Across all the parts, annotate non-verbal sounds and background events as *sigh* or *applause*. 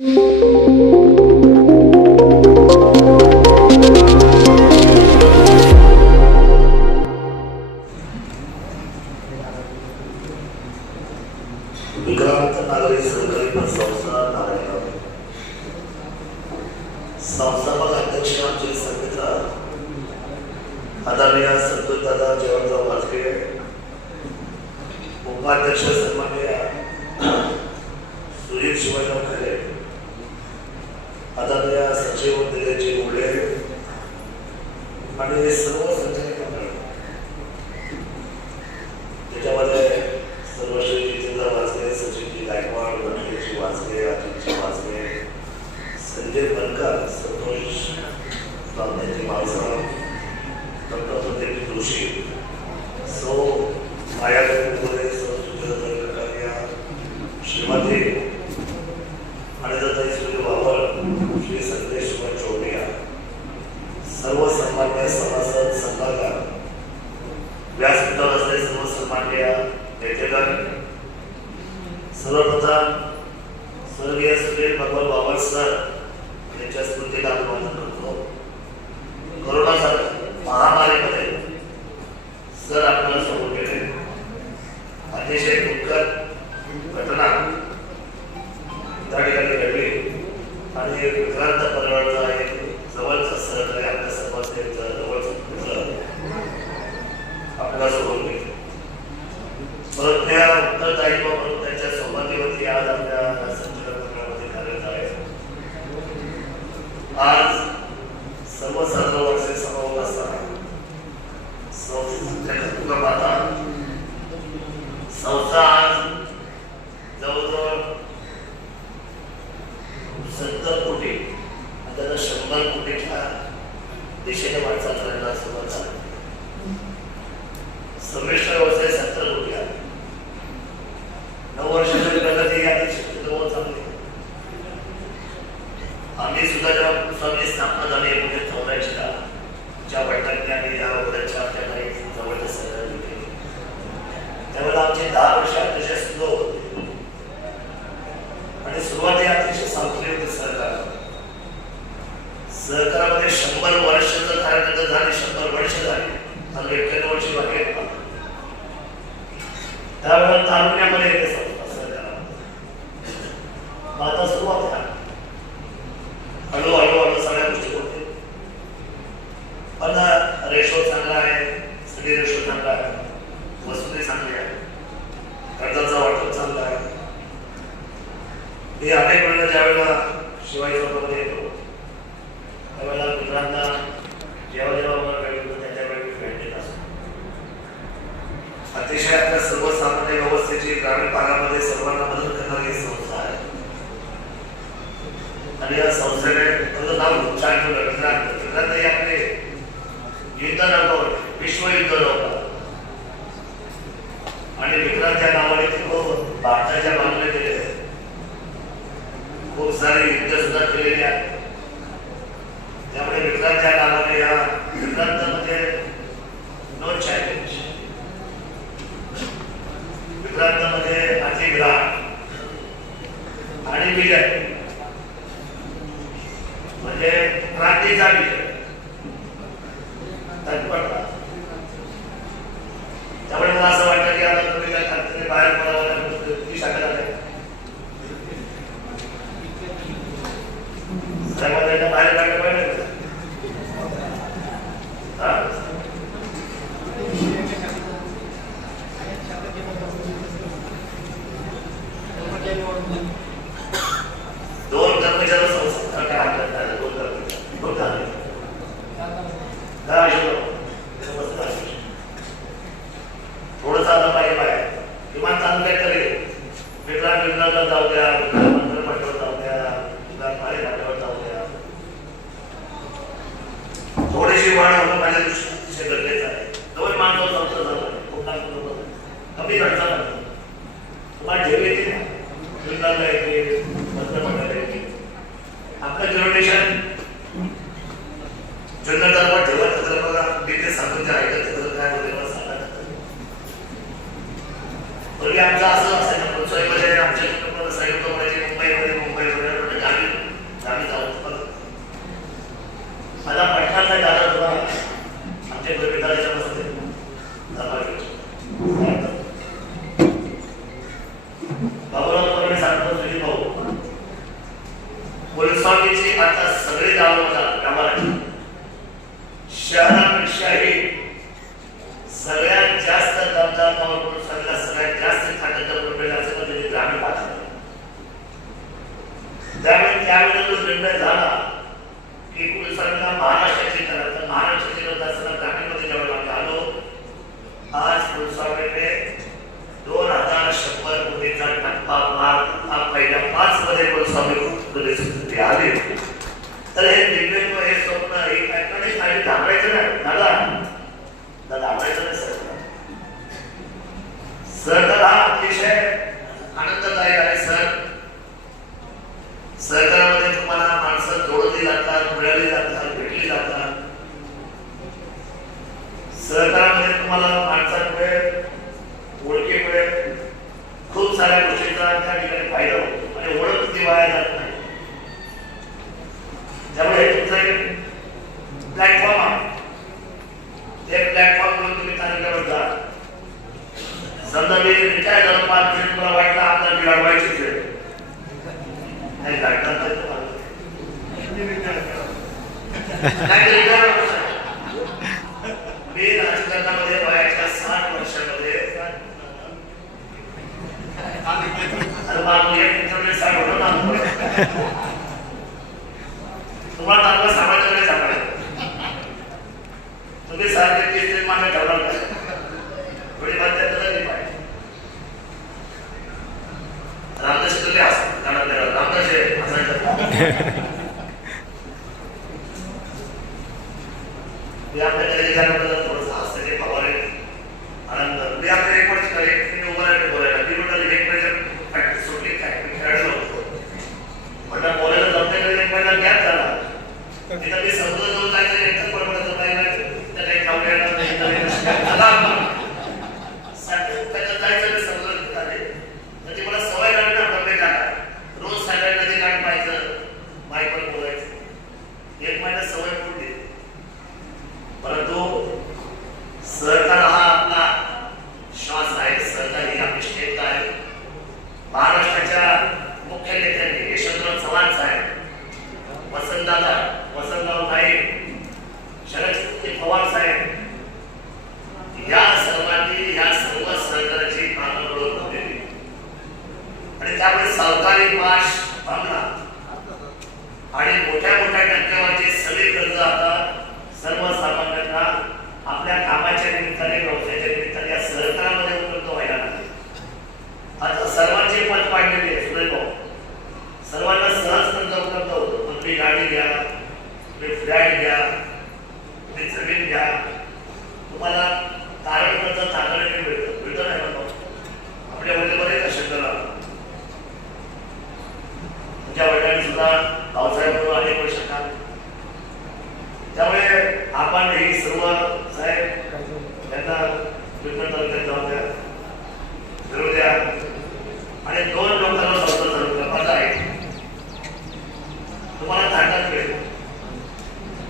Música Balasaheb दत्तप्रत्येक Joshi Is it La resta しわいのことで पहिल्या पाच मध्ये तर हे दिव्यत्व हे स्वप्न हे काय कडे घाबरायचं नाही. दादा दादा घाबरायचं नाही सर. सर तर हा अतिशय आहे सर. सरकारमध्ये तुम्हाला माणसं जोडली जातात मिळवली जातात भेटली जातात. सरकारामध्ये तुम्हाला माणसांमुळे ओळखीमुळे खूप साऱ्या गोष्टींचा त्या ठिकाणी फायदा होतो. आणि ओळख ती वाया जात नाही. त्यामुळे हे तुमचं एक प्लॅटफॉर्म आहे. ते प्लॅटफॉर्म म्हणून तुम्ही तालुक्यावर जा. समजा मी रिटायर झालो पाच मिनिट मला वाटलं आपल्याला मी अडवायचीच आहे. नाही लागतात. *laughs* मी राजकारणामध्ये वयाच्या साठ वर्षामध्ये अरे बाबू एक इंटरनेट सांगतो ना तुम्हाला चांगलं नाही सांगायचं तुम्ही सांगते मागे ठेवणार काय थोडी बात त्याला नाही पाहिजे रामदास तुले कारण रामदास असायचं टेलिग्रामबद्दल थोडंसं हास्य ते फवारे आनंद मी आपल्या एक वर्ष एक मी उभा राहिलो बोलायला मी म्हटलं एक महिन्यात प्रॅक्टिस सुटली काय मी खेळायला होतो म्हटलं बोलायला जमते का एक महिना गॅप झाला तिथं मी समुद्र जाऊन जायचं एकच बरोबर पाहिजे त्या काही खाऊ घ्यायला नाही झाला त्याच्यात जायचं मी समुद्रात आले तर ती मला सवय लागली ना डबे टाका रोज सगळ्या नदी काढ पाहायचं माईकवर बोलायचं एक महिना सवय पडली परंतु सहकार हा आपला श्वास आहे सहकार ही आपली स्टेट आहे महाराष्ट्राच्या मुख्य नेत्यांनी यशवंतराव चव्हाण साहेब वसंतदादा वसंतराव नाईक शरद पवार साहेब या सर्वांनी या सर्व सहकाराची पालनपुर होते आणि त्यामुळे सावकारी माश बांगला आणि मोठ्या मोठ्या टक्केवारीची सगळी कर्ज आता सर्वसामान्यांना आपल्या कामाच्या निमित्ताने व्यवसायाच्या निमित्ताने या सहकारामध्ये उपलब्ध व्हायला लागले आता सर्वांची मत वाढलेली आहे सुरेश भाऊ सर्वांना सहज कर्ज उपलब्ध होतं तुम्ही गाडी घ्या तुम्ही फ्लॅट घ्या तुम्ही जमीन घ्या तुम्हाला कारण कर्ज तातडीने मिळतं मिळतं नाही ना भाऊ? आपल्या वडील बरे का शंकरला तुमच्या वडिलांनी सुद्धा पावसाळ्यात म्हणून अनेक वर्ष काम त्यामुळे आपण ही सर्व साहेब यांना ट्रीटमेंट तालुक्यात जाऊ द्या. फिरू द्या. आणि दोन लोकांना संस्था चालू करा माझा आहे तुम्हाला ताटात मिळेल.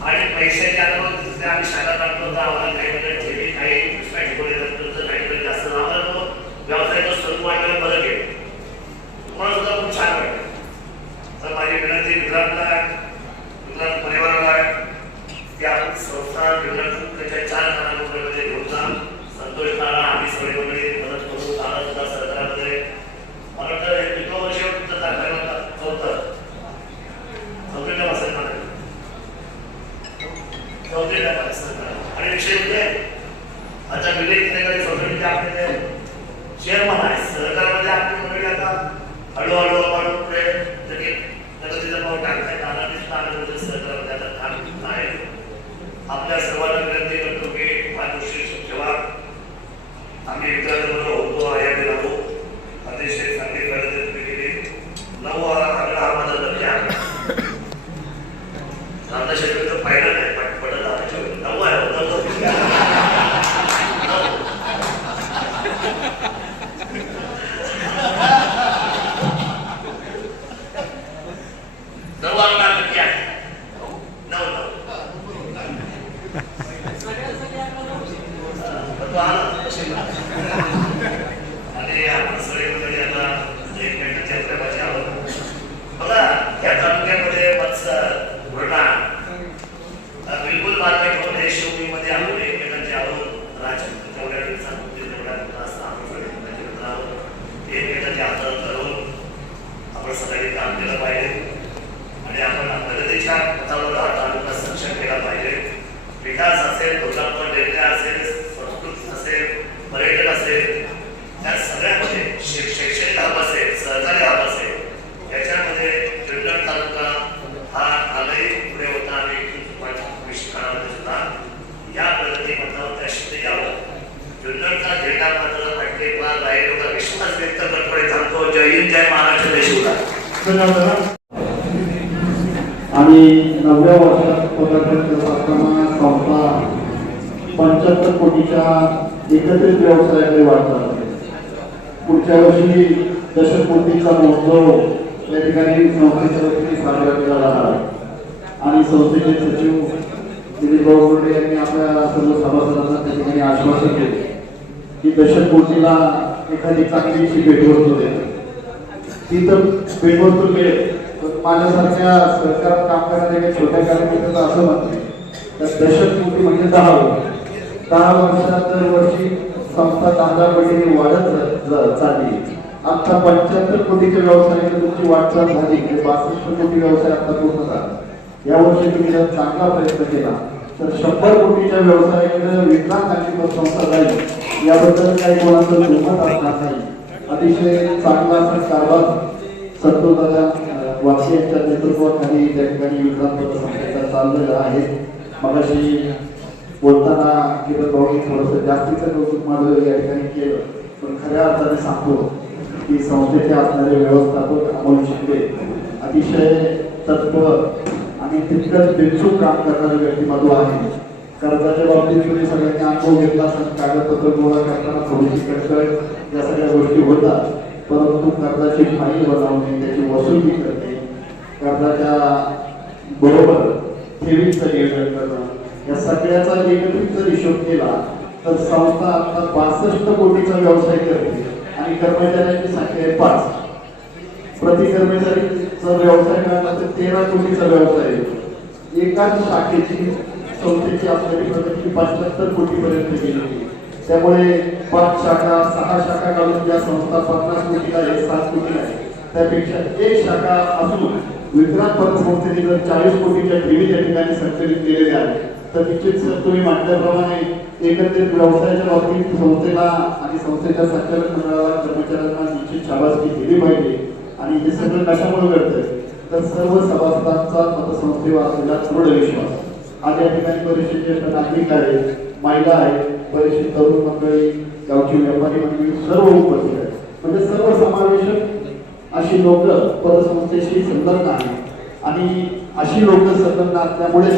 आणि पैशाच्या आधारावर तिथे आम्ही शाखा टाकतो तर आम्हाला काही म्हणजे ठेवी काही दुसऱ्या तर काही काहीतरी जास्त आम्हाला तो व्यवसायाचं स्वरूप वाढल्यावर बरं घे तुम्हाला सुद्धा खूप छान वाटेल. तर माझी विनंती गुजरातला गुजरात परिवाराला आहे की आपण संस्था गुजरात चार कानाकोपऱ्यामध्ये घेऊन जा संतोष नाना आम्ही सगळे मंडळी मदत करू. नाना सुद्धा मला वाटतं हे किती वर्ष होता चौथं. चौथीला चौथीला आणि विषय म्हणजे आता विवेक केंद्राकडे आपले चेअरमन आहे सरकारमध्ये आपली मंडळी आता हळूहळू हळू पुढे जरी प्रगतीचा पाऊल टाकताय नाना म्हणजे सरकारमध्ये आता आहे आपल्या सर्वांना व्यवसायाकडे वाटतात पुढच्या वर्षी दशकोटीचा महोत्सव या ठिकाणी संस्थेच्या वतीने साजरा केला जाणार. आणि संस्थेचे सचिव दिलीप भाऊ बोर्डे यांनी आपल्या सर्व सभासदांना त्या ठिकाणी आश्वासन दिले. की दशकोटीला एखादी चांगलीशी भेटवस्तू देते ती तर भेटवस्तू मिळेल पण माझ्यासारख्या सरकार काम करणाऱ्या छोट्या कार्यकर्त्याचं असं म्हणते तर दशक कोटी म्हणजे दहा वर्ष. दहा वर्षात दरवर्षी संस्था दहा पटीने वाढत चालली. आता पंच्याहत्तर कोटीच्या व्यवसायाकडे तुमची वाटचाल झाली. म्हणजे बासष्ट कोटी व्यवसाय आता पूर्ण झाला. यावर्षी तुम्ही जर चांगला प्रयत्न केला तर शंभर कोटीच्या व्यवसायाकडे विज्ञान आणि संस्था जाईल याबद्दल काही कोणाचं दुमत असणार नाही. अतिशय चांगला असा कारभार संतोषदादा वाशी यांच्या नेतृत्वाखाली त्या ठिकाणी विक्रांत संस्थेचा चाललेला आहे. मगाशी बोलताना किरण भाऊनी थोडंसं जास्तीचं कौतुक माझं या ठिकाणी केलं. पण खऱ्या अर्थाने सांगतो की संस्थेचे असणारे व्यवस्थापक अमोल शिंदे अतिशय तत्व आणि तितकंच बिनचूक काम करणारे व्यक्तिमत्व आहे. कर्जाच्या बाबतीत तुम्ही सगळ्यांनी अनुभव घेतला असेल कागदपत्र गोळा करताना थोडीशी कटकळ या सगळ्या गोष्टी होतात. परंतु कर्जाची फाईल बनवणे त्याची वसुली करणे कर्जाच्या बरोबर ठेवीचं नियोजन करणं या सगळ्याचा एकत्रित जर हिशोब केला तर संस्था आता बासष्ट कोटीचा व्यवसाय करते आणि कर्मचाऱ्यांची संख्या आहे पाच प्रति कर्मचारीचा व्यवसाय मिळाला तर तेरा कोटीचा व्यवसाय आहे. एकाच शाखेची संस्थेची असलेली प्रगती पंच्याहत्तर कोटीपर्यंत गेली त्यामुळे पाच शाखा सहा शाखा काढून ज्या संस्था पन्नास कोटीला आहे सात कोटीला आहे त्यापेक्षा एक शाखा असून विक्रांत पतसंस्थेने जर चाळीस कोटीच्या ठेवी या ठिकाणी संकलित केलेल्या आहेत तर निश्चित तुम्ही म्हटल्याप्रमाणे एकत्रित व्यवसायाच्या बाबतीत संस्थेला आणि संस्थेच्या संचालक मंडळाला कर्मचाऱ्यांना निश्चित शाबासकी दिली पाहिजे. आणि हे सगळं कशामुळे घडतंय? तर सर्व सभासदांचा पतसंस्थेवर असलेला दृढ विश्वास. आज या ठिकाणी बरेचसे ज्येष्ठ नागरिक आहेत महिला आहेत बरेचसे तरुण मंडळी गावची व्यापारी मंडळी सर्व उपस्थित आहेत. म्हणजे सर्व समावेशक अशी लोक पतसंस्थेशी संलग्न आहेत. आणि अशी लोक संलग्न असल्यामुळे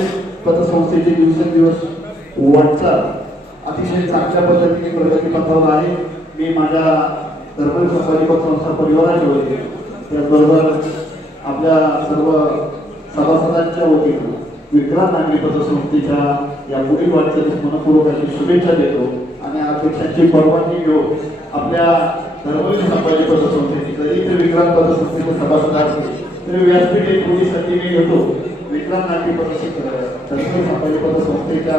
पतसंस्थेचे दिवसेंदिवस वाटचाल अतिशय चांगल्या पद्धतीने प्रगती पथावर आहे. मी माझ्या धर्म संपादी संस्था परिवाराच्या वतीने त्याचबरोबर आपल्या सर्व सभासदांच्या वतीनं विक्रांत नागरी पतसंस्थेच्या या पुढील वाटचालीस मनपूर्वक अशी शुभेच्छा देतो आणि अपेक्षांची परवानगी घेऊन आपल्या धर्मवीर संपादी पतसंस्थेची जरी ते विक्रांत पतसंस्थेचे सभासद असतील. तरी व्यासपीठ एक पोलीस मी घेतो विक्रम नाट्य पतसंस्थे धर्मवीर संपादी पतसंस्थेच्या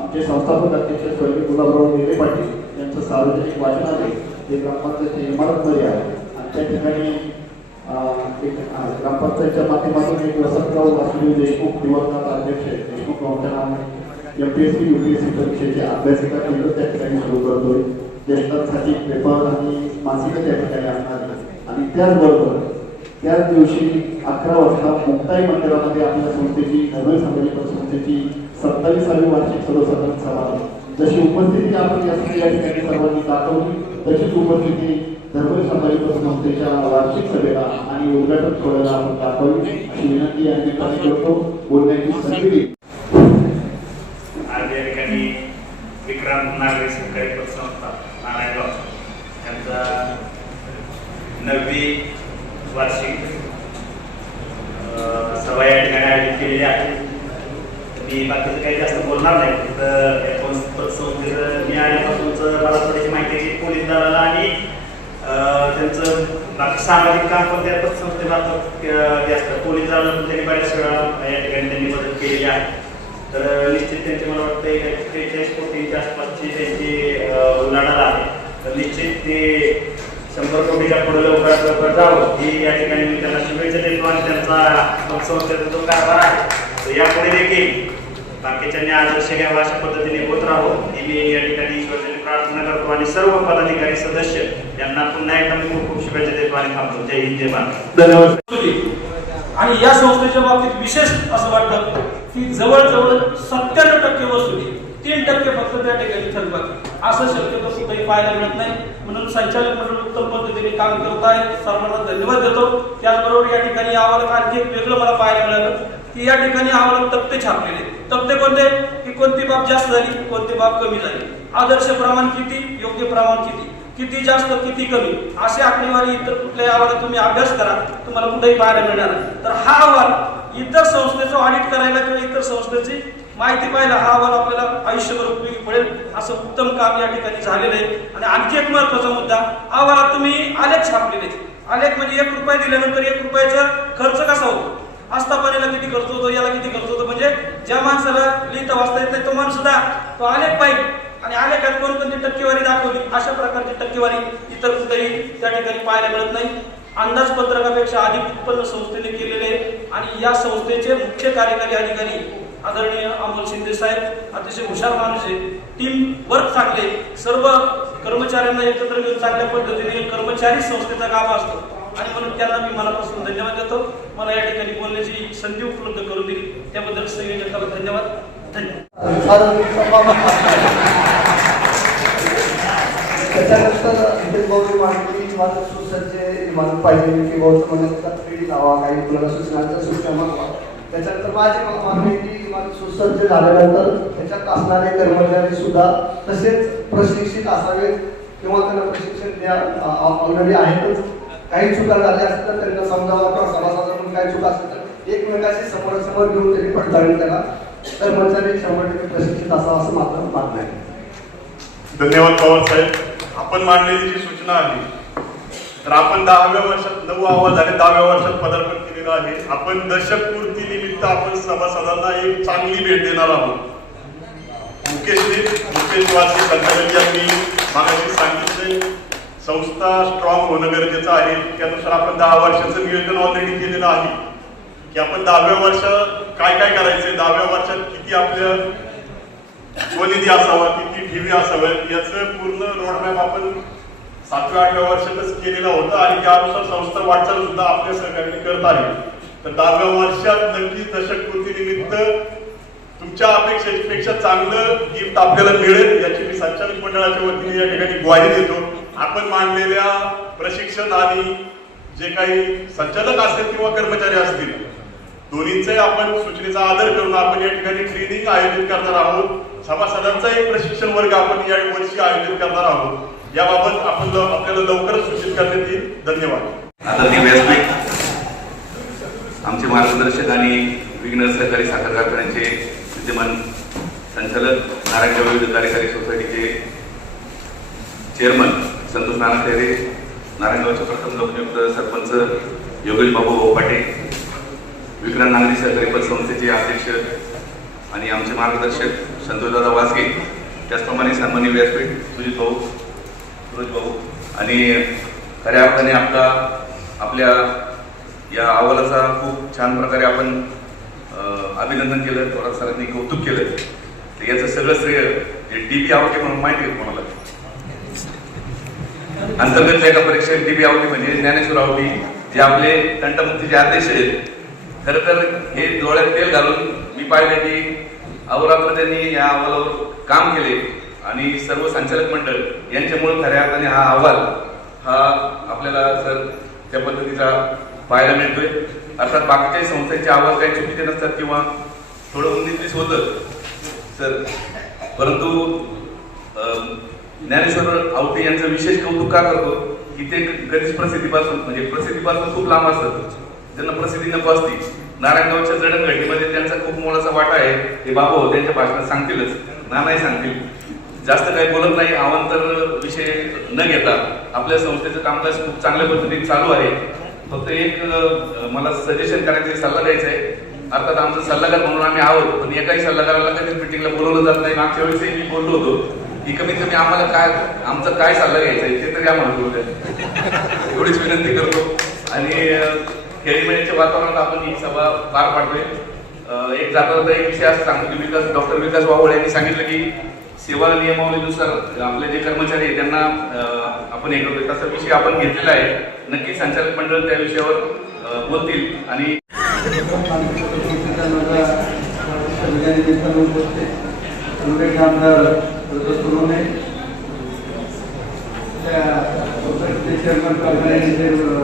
आमचे संस्थापक अध्यक्ष स्वर्गीय गुलाबराव निले पाटील यांचं सार्वजनिक वाचन वाचनालय हे ग्रामपंचायतच्या इमारतमध्ये आहे. आमच्या ठिकाणी ग्रामपंचायतच्या माध्यमातून एक वसंतराव वासुदेव देशमुख दिवंगत अध्यक्ष देशमुख यांच्या नावाने M P S C U P S C परीक्षेचे अभ्यासिका केंद्र त्या ठिकाणी सुरू करतोय. ज्येष्ठांसाठी पेपर आणि मासिकं त्या ठिकाणी असणार आणि त्याचबरोबर त्याच दिवशी अकरा वाजता मुक्ताई मंदिरामध्ये आपल्या संस्थेची नवीन संघटन संस्थेची सत्तावीसावी वार्षिक सर्वसाधारण सभा. जशी उपस्थिती आपण या ठिकाणी सर्वांनी दाखवली तशीच उपस्थिती धर्मवीर समाज संस्थेच्या वार्षिक सभेला आणि उद्घाटन सोहळ्याला आपण दाखवली. अशी विनंती या ठिकाणी करतो. बोलण्याची संधी दिली. आज या ठिकाणी विक्रांत नागरी सहकारी पतसंस्था नारायणगाव. यांचा नववी वार्षिक सभा या ठिकाणी आयोजित केलेली आहे. मी बाकीचं काही जास्त बोलणार नाही फक्त या पत- मी आल्यापासूनच मला थोडीशी माहिती आहे की पोलीस दलाला आणि त्यांचं बाकी सामाजिक काम पण त्या पतसंस्थेमार्फत अं, असतं पोलीस दलाला त्यांनी बऱ्याच वेळा या ठिकाणी त्यांनी मदत केलेली आहे. तर निश्चित त्यांची मला वाटतं त्रेचाळीस कोटींच्या आसपासची त्यांची अं, उलाढाल आहे. तर निश्चित ते शंभर कोटीच्या पुढे लवकरात लवकर जावं. ही या ठिकाणी मी त्यांना शुभेच्छा देतो आणि त्यांचा संस्थेचा जो कारभार आहे तो यापुढे देखील बाकीच्यांनी आदर्श घ्यावा अशा पद्धतीने होत राहावं ही मी या ठिकाणी ईश्वरचरणी प्रार्थना करतो आणि सर्व पदाधिकारी सदस्य यांना पुन्हा एकदा मी खूप खूप शुभेच्छा देतो आणि थांबतो. जय हिंद जय महाराष्ट्र धन्यवाद. आणि या संस्थेच्या बाबतीत विशेष असं वाटतं की जवळजवळ सत्त्याण्णव टक्के वसुली ती तीन टक्के फक्त त्या ठिकाणी थकबाकी असं शक्यतो कुठेही पाहायला मिळत नाही. म्हणून संचालक मंडळ उत्तम पद्धतीने काम करत आहे. सर्वांना धन्यवाद देतो. त्याचबरोबर या ठिकाणी अहवालात आणखी एक वेगळं मला पाहायला मिळालं की या ठिकाणी अहवालात तक्ते छापलेले आहेत. तक्ते कोणते? की कोणती बाब जास्त झाली कोणती बाब कमी झाली? आदर्श प्रमाण किती योग्य प्रमाण किती? किती जास्त किती कमी? असे आकडेवारी इतर कुठल्याही अहवालात तुम्ही अभ्यास करा. तुम्हाला कुठेही पाहायला मिळणार नाही. तर हा अहवाल इतर संस्थेचं ऑडिट करायला किंवा इतर संस्थेची माहिती पाहिला हा अहवाल आपल्याला आयुष्यभर उपयोगी पडेल. असं उत्तम काम या ठिकाणी झालेलं आहे. आणि आणखी एक महत्त्वाचा मुद्दा अहवालात तुम्ही आलेख छापलेले आहेत. आलेख म्हणजे एक रुपये दिल्यानंतर एक रुपयाचा खर्च कसा होतो? आस्थापनेला किती खर्च होतो याला किती खर्च होतो? म्हणजे ज्या माणसाला लिहिता वाचता येत नाही तो माणूस सुद्धा तो आलेख पाहिजे. आणि आलेखात कोणकोणती टक्केवारी दाखवली? अशा प्रकारची टक्केवारी इतर कुठेही त्या ठिकाणी पाहायला मिळत नाही. अंदाजपत्रकापेक्षा अधिक उत्पन्न संस्थेने केलेले आहे. आणि या संस्थेचे मुख्य कार्यकारी अधिकारी आदरणीय अमोल शिंदे साहेब अतिशय हुशार माणूस आहे. टीम वर्क चांगले सर्व कर्मचाऱ्यांना एकत्र घेऊन चांगल्या पद्धतीने कर्मचारी संस्थेचा गाभा असतो. आणि म्हणून त्यांना मी मनापासून धन्यवाद देतो. मला या ठिकाणी बोलण्याची संधी उपलब्ध करून दिली. त्याबद्दल संयोजकाला धन्यवाद. धन्यवाद. त्याच्यानंतर त्याच्यानंतर माझी मागणी सुसज्ज झाल्यानंतर त्याच्यात असणारे कर्मचारी सुद्धा तसेच प्रशिक्षित असावेत किंवा त्यांना प्रशिक्षण द्या ऑलरेडी आहेतच. काही चुका झाल्या असतील तर त्यांना समजावा किंवा समाजाचा म्हणून काही चुका असतील तर एकमेकाशी समोरासमोर घेऊन त्यांनी पडताळणी त्याला कर्मचारी शंभर टक्के प्रशिक्षित असावा असं मात्र मागणं आहे. धन्यवाद पवार साहेब. आपण मांडलेली जी सूचना आली तर आपण दहाव्या वर्षात नऊ अहवाल झाले दहाव्या वर्षात पदार्पण केलेलं आहे. आपण दशक पूर्ती निमित्त आपण सभासदांना एक चांगली भेट देणार आहोत. मुकेशने मुकेश वासी संचालक यांनी मागाशी सांगितले संस्था स्ट्रॉंग होणं गरजेचं आहे. त्यानुसार आपण दहा वर्षाचं नियोजन ऑलरेडी केलेलं आहे. की आपण दहाव्या वर्षात काय काय करायचंय? दहाव्या वर्षात किती आपल्या स्वनिधी असावा किती ठेवी असाव्यात? याचं पूर्ण रोडमॅप आपण सातव्या आठव्या वर्षातच केलेला होता आणि त्यानुसार संस्था वाटचाल सुद्धा आपल्या सहकार्याने करत आहे तर दहाव्या वर्षात नक्कीच दशक पूर्ती निमित्त तुमच्या अपेक्षेपेक्षा चांगलं गिफ्ट आपल्याला मिळेल याची मी संचालक मंडळाच्या वतीने या ठिकाणी ग्वाही देतो. आपण मांडलेल्या प्रशिक्षण आणि जे काही संचालक असतील किंवा कर्मचारी असतील दोन्हींचाही आपण सूचनेचा आदर करून आपण या ठिकाणी ट्रेनिंग आयोजित करणार आहोत. सभासदांचा एक प्रशिक्षण वर्ग आपण या वर्षी आयोजित करणार आहोत. याबाबत आपण आपल्याला लवकरच सूचित करण्यात येईल धन्यवाद. आदरणीय व्यासपीठ आमचे मार्गदर्शक आणि विघ्न सहकारी साखर कारखान्याचे विद्यमान संचालक नारायणगाव विविध कार्यकारी सोसायटीचे चेअरमन संतोष नारायण खैरे नारायणगावचे प्रथम लोकनियुक्त सरपंच योगेश बाबू बोपाटे विक्रांत नांगरी सहकारी पतसंस्थेचे अध्यक्ष आणि आमचे मार्गदर्शक संतोषदादा वासगे. त्याचप्रमाणे सन्मान्य व्यासपीठ सुजित भाऊ सूरज भाऊ आणि खऱ्या अर्थाने आपला आपल्या या अहवालाचा खूप छान प्रकारे आपण अभिनंदन केलं थोरात सरांनी कौतुक केलं. तर याचं सगळं श्रेय जे डी बी आवटे म्हणून माहिती आहे कोणाला? अंतर्गत लेखा परीक्षा डी बी आवटी म्हणजे ज्ञानेश्वर आवटी जे आपले तंटमुक्तीचे अध्यक्ष आहेत खर तर हे डोळ्यात तेल घालून मी पाहिले की अवरात्र त्यांनी या अहवालावर काम केले. आणि सर्व संचालक मंडळ यांच्यामुळे खऱ्या अर्थाने हा अहवाल हा आपल्याला सर त्या पद्धतीचा पाहायला मिळतोय. अर्थात बाकीच्याही संस्थांचे अहवाल काही चुकीचे नसतात किंवा थोडं उन्नीस होतं सर. परंतु ज्ञानेश्वर आवटे यांचं विशेष कौतुक का करतो की ते कधीच प्रसिद्धीपासून म्हणजे प्रसिद्धीपासून खूप लांब असतात. त्यांना प्रसिद्धी नको असती नारायणगावच्या जडणघडीमध्ये त्यांचा खूप मोलाचा वाटा आहे ते बाबा हो, त्यांच्या भाषणात सांगतीलच. नानाही सांगतील. जास्त काही बोलत नाही अवांतर विषय न घेता आपल्या संस्थेचं कामकाज खूप चांगल्या पद्धतीने चालू आहे. फक्त एक मला सजेशन करायचं सल्ला द्यायचा आहे. अर्थात आमचा सल्लागार म्हणून आम्ही आहोत पण एकाही सल्लागाराला कधीच मिटिंगला बोलवलं जात नाही. मागच्या वेळेसही मी बोललो होतो की कमीत कमी आम्हाला काय आमचा काय सल्ला घ्यायचा आहे ते तरी आम्हाला बोलत एवढीच विनंती करतो. आणि खेळीमेळीच्या वातावरणात आपण ही सभा पार पाडतोय. एक जाता जाता एक विषय असं सांगतो की विकास डॉक्टर विकास वावळ यांनी सांगितलं की सेवा नियमावलीनुसार आपले जे कर्मचारी आहेत त्यांना आपण हे करतोय तसा विषय आपण घेतलेला आहे नक्की संचालक मंडळ त्या विषयावर बोलतील आणि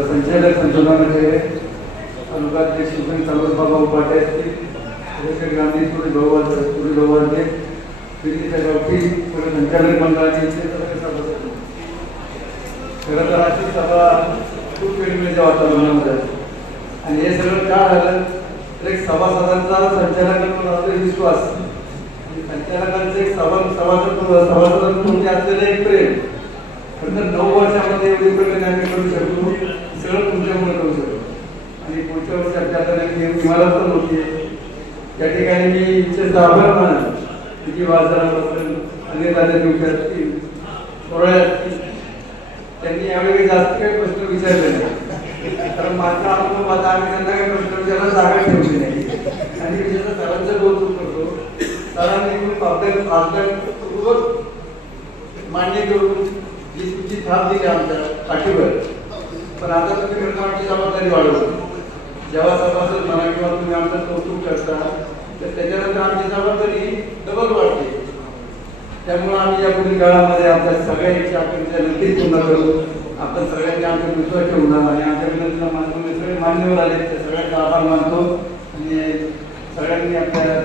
संचालक संशोधनाचे तालुकाध्यक्ष सुप्रीम तालुका बाबा उपाटे असतील गांधी सुरे गव्हाळ सुरे गव्हाळचे पिढीच्या गावठी पुढे संचालक मंडळाचे खरं तर अशी सभा खूप वेगवेगळ्या वातावरणामध्ये आहे. आणि हे सगळं का झालं? तर एक सभासदांचा संचालकांवर असलेला विश्वास. संचालकांचं एक सभा सभासद सभासदांप्रती म्हणजे असलेलं एक प्रेम. खरं नऊ वर्षामध्ये एवढी प्रगती आम्ही करू शकतो. सगळं तुमच्यामुळे करू शकतो. आणि पुढच्या वर्षी आपल्याला नक्की पण होती त्या ठिकाणी मी इच्छेचा आभार मानतो. किती बाजारापासून अनेक दादा दिवशी असतील थोड्या असतील त्यांनी यावेळी जास्त काही प्रश्न विचारले नाही. कारण माझा अनुभव आता आम्ही त्यांना काही प्रश्न विचारायला जागा ठेवली नाही. आणि विशेषतः सरांचं कौतुक करतो. सरांनी खूप अभ्यास अभ्यासपूर्वक मान्य करून जी तुमची थाप दिली आमच्या पाठीवर. पण आता तुम्ही घटनाची जबाबदारी वाढवली. जेव्हा सभासद म्हणा किंवा तुम्ही आमचं कौतुक करता तर त्याच्यानंतर आमची जबाबदारी डबल वाढते. त्यामुळे आम्ही या पुढील काळामध्ये आपल्या सगळ्यांची अपेक्षा नक्कीच पूर्ण करू. आपण सगळ्यांनी आमचा विश्वास ठेवणार आणि आमच्या विनंतीला मानतो सगळे मान्यवर आले. त्या सगळ्यांचा आभार मानतो. आणि सगळ्यांनी आपल्या